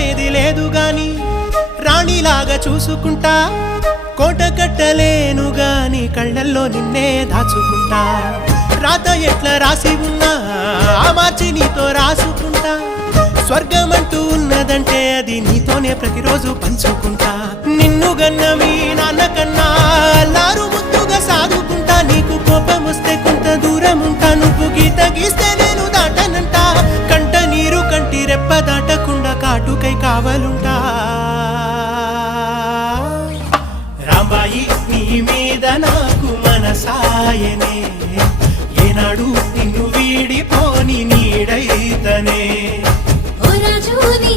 నమ్మేది లేదు గాని రాణిలాగా చూసుకుంటా కోట కట్టలేను గాని కళ్ళల్లో నిన్నే దాచుకుంటా రాత ఎట్లా రాసి ఉన్నా మార్చి నీతో రాసుకుంటా స్వర్గమంటూ ఉన్నదంటే అది నీతోనే ప్రతిరోజు పంచుకుంటా నిన్ను గన్న మీ నాన్న కన్నా లారు ముద్దుగా సాదుకుంటా నీకు కోపం వస్తే కొంత దూరం ఉంటా నువ్వు గీత గీస్తే నేను దాటనంట కంట నీరు కంటి రెప్ప దాటకుండా కాటుకై కావలుంటా రాంబాయి నీ మీద నాకు మనసాయనే ఏనాడు నిన్ను వీడిపోని నీడైతనే ఓ రాజు నీ